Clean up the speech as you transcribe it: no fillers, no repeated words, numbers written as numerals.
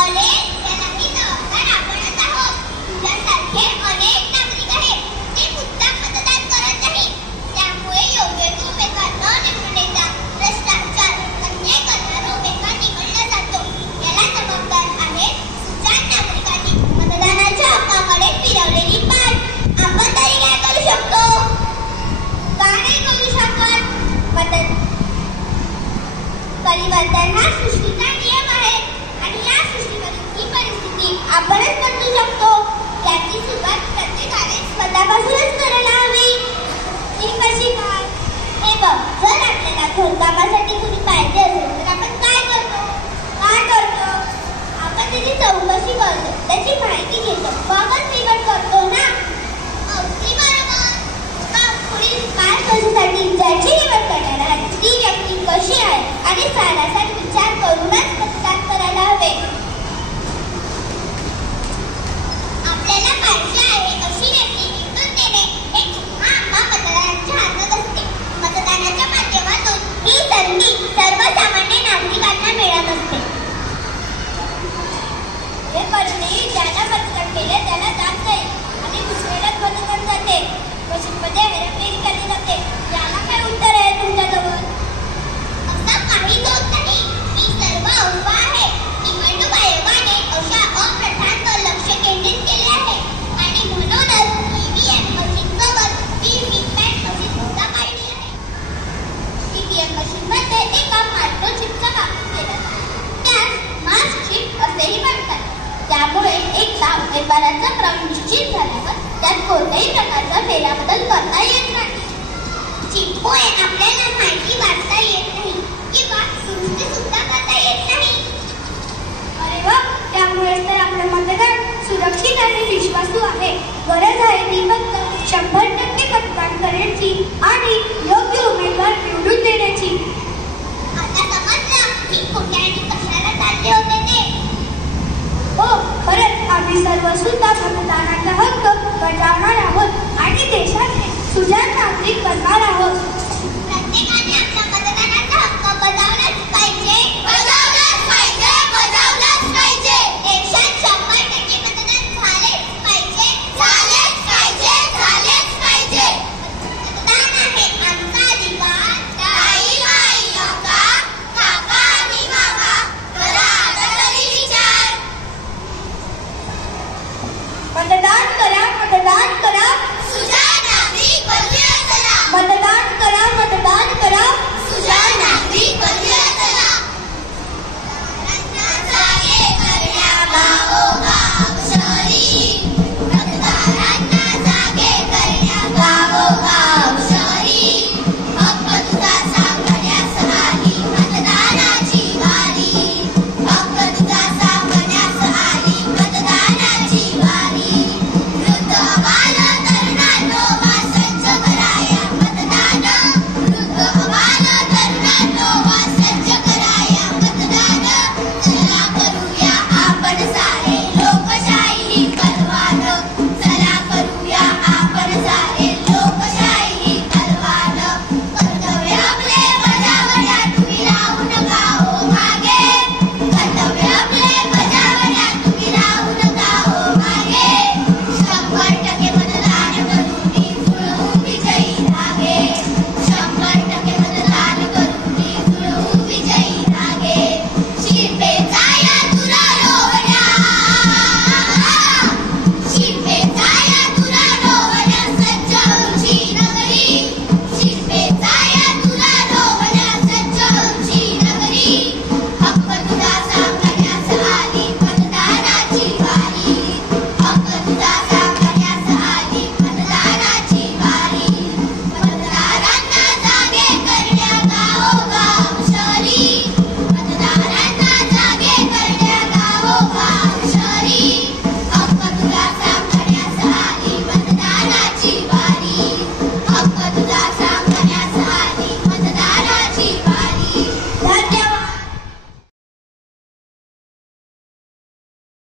अरे त्याला की नवकार आपण त्याची माहिती घेतो, मगच निवड करतो ना. अगदी बरोबर. मग पुढील 5 वर्षांसाठी ज्याची निवड करणार आहे ती व्यक्ती कशी आहे आणि सारासार विचार करूनच मतदान करायला हवे. आपल्याला पाहिजे आहे अशी व्यक्ती निवडून देणे हे आम्हा मतदारांच्या हातात असते. मतदानाच्या माध्यमातून ही संधी सर्वसामान्य नागरिकांना मिळत असते. हे करणे ज्याला मतदान केले त्याला जात नाही आणि दुसऱ्याला मतदान जाते. मशीनमध्ये हेरफेर केली जाते. याला काय उत्तर आहे तुमच्याजवळ? असं काहीच होत नाही. मी सर्व उभा आहे. निवडणूक आयोगाने अशा अप्रथांवर लक्ष केंद्रित केले आहे आणि म्हणूनच ईव्हीएम मशीनसोबत व्हीव्हीपॅट मशीन सुद्धा काढली आहे. ईव्हीएम मशीनमध्ये एका मायक्रोचिपचा वापर केला जातो. त्यास मास चिप असेही म्हणतात. त्यामुळे एकदा उमेदवाराचा क्रम निश्चित झाल्यावर त्यात कोणत्याही प्रकारचा फेरबदल करता येत नाही. चिपमुळे आपल्याला माहिती वाचता येत नाही किंवा दुरुस्ती सुद्धा करता येत नाही. अरे वा, त्यामुळेच तर आपलं मतदान सुरक्षित आणि विश्वासू आहे. गरज